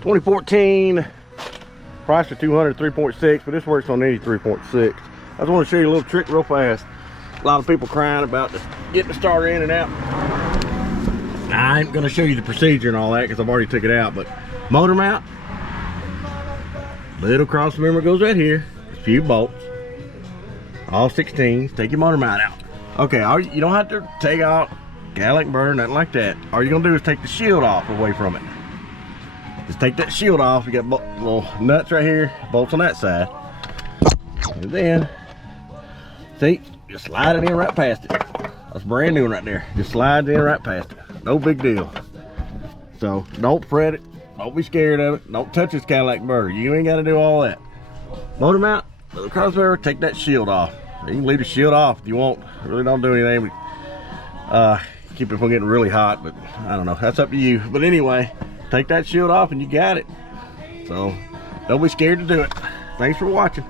2014 Chrysler 200 3.6, but this works on any 3.6. I just want to show you a little trick real fast. A lot of people crying about getting the starter in and out. I ain't going to show you the procedure and all that because I've already took it out, but motor mount, little cross member goes right here, a few bolts, all 16s. Take your motor mount out. Okay, you don't have to take out Cadillac burr, nothing like that. All you're gonna do is take the shield off away from it. Just take that shield off. You got little nuts right here, bolts on that side, and then see, just slide it in right past it. That's brand new right there. Just slides in right past it. No big deal. So don't fret it. Don't be scared of it. Don't touch this Cadillac burr. You ain't got to do all that. Motor mount, little crossover, take that shield off. You can leave the shield off if you want. Really don't do anything. Keep it from getting really hot, but I don't know. That's up to you. But anyway, take that shield off and you got it. So don't be scared to do it. Thanks for watching.